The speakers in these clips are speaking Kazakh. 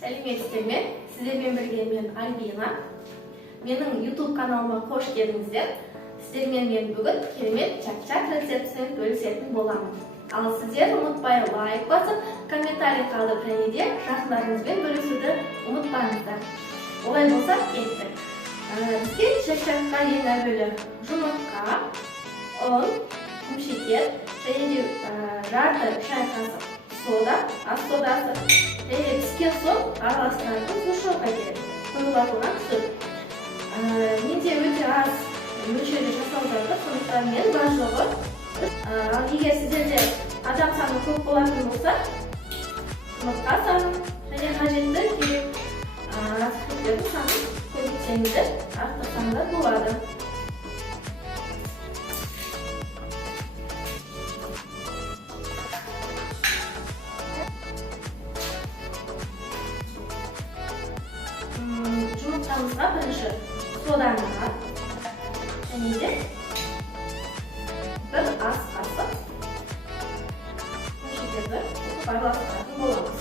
Сәлеметсіздер ме? Сіздермен бірге мен Альбина. Менің YouTube каналыма қош келдіңіздер. Сіздермен мен бүгін керемет чак-чак рецептімен бөлісетін боламын. Ал сіздер ұмытпай лайк басып, комментарий қалдырып және де жақындарыңызбен бөлісуді ұмытпаңыздар. Олай болса кеттік. Бізге чак-чакқа ең әуелі жұмыртқа, ұн, құм шекер және де жарты шай қасық сода, ас содасы және піскен соң араластыратын сушилка керек. Құйылатылған сүт. Менде өте аз мөлшерде жасалып жатыр, сондықтан мен бар жоғы. Ал егер сіздерде адам саны көп болатын болса, жұмыртқа санын және қажетті керек ас-түктердің санын көбейтсеңіздер, артықсаңдар болады. Жұмыртқамызға бірінші соданы және де бір ас қасық шекерді араластыратын боламыз.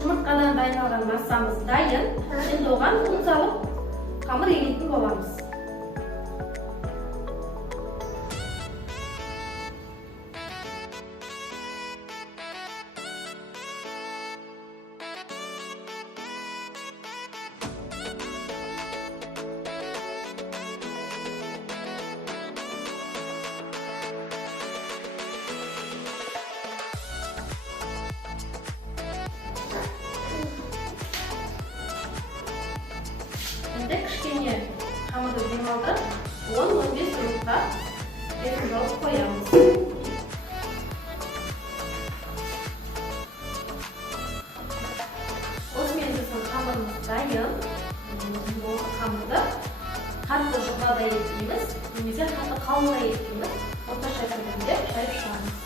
Жұмыртқадан дайындалған массамыз дайын. Енді оған ұн салып қамыр егетін боламыз. Енді кішкене қамырды демалдырып, 10-15 минутқа бетін жауып қоямыз. Осымен біздің қамырымыз дайын. Бұл қамырды қатты жұқада етпейміз, немесе қатты қалыңда етпейміз. Орташа түрінде жайып шығамыз.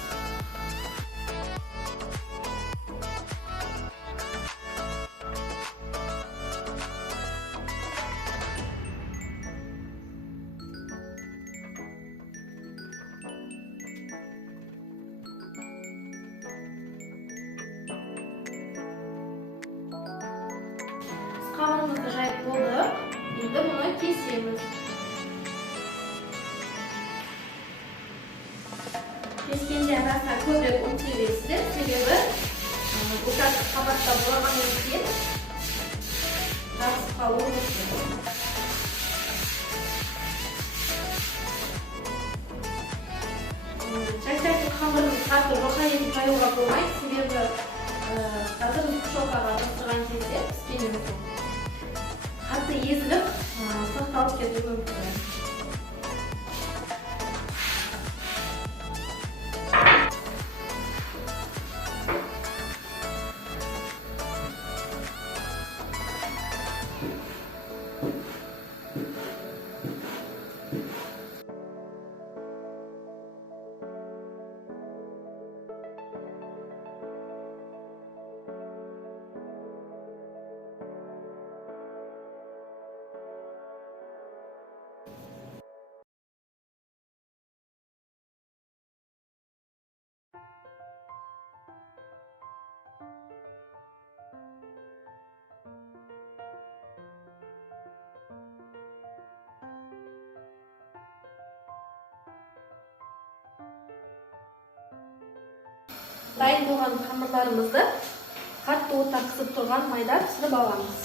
Қамырымызды жайып болдық. Енді мұны кесеміз. Кескенде арасына көбірек ұн себесіздер, себебі бұлтасы қабатта болғаннан кейін жарысып қалуы мүмкін. Чак-чактың қамырын қатты жұқа етіп жаюға болмайды, себебі қазір сушилкаға тастаған кезде піскеннен соң қатты езіліп, сақталып кетуі мүмкін. Дайын болған қамырларымызды қатты отта қысып тұрған майда пісіріп аламыз.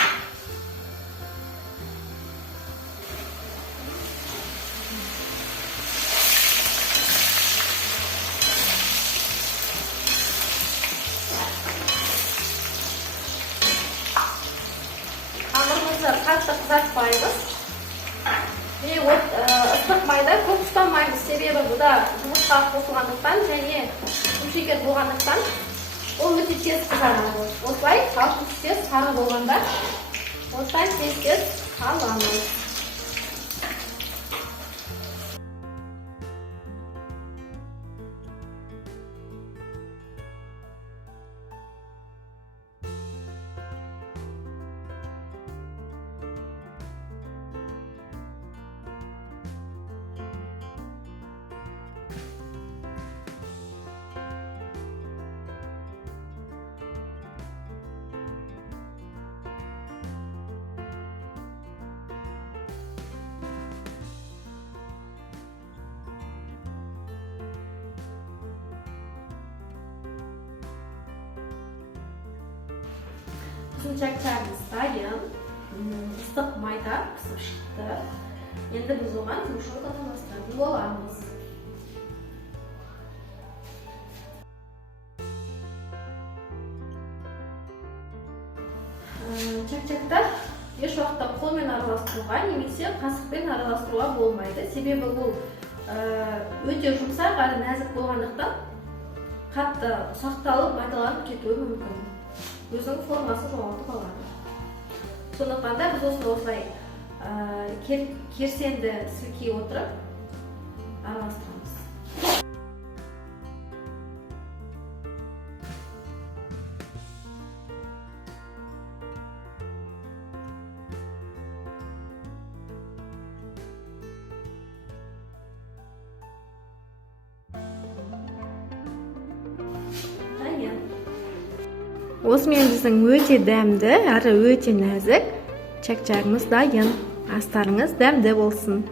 Қамырымызды қатты қызартпаймыз. Ыстық майда көп ұстамаймыз, себебі бұда жұмыртқа қосылғандықтан және құм шекер болғандықтан ол өте тез қызарады. Осылай салқын түсте сары болғанда осылай тез аламыз. Біздің чак-чагымыз дайын. Ыстық майда пісіп шықты. Енді біз оған сгущенканы араластыратын боламыз. Чак-чакта еш уақытта қолмен араластыруға немесе қасықпен араластыруға болмайды. Себебі бұл өте жұмсақ әрі нәзік болғандықтан қатты сақталып майдаланып кетуі мүмкін. Өзінің формасын жоғалтып алады. Сондықтан да біз осылай керсенді сілкей отырып араластырамыз. Осымен біздің өте дәмді әрі өте нәзік чак-чагымыз дайын. Астарыңыз дәмді болсын.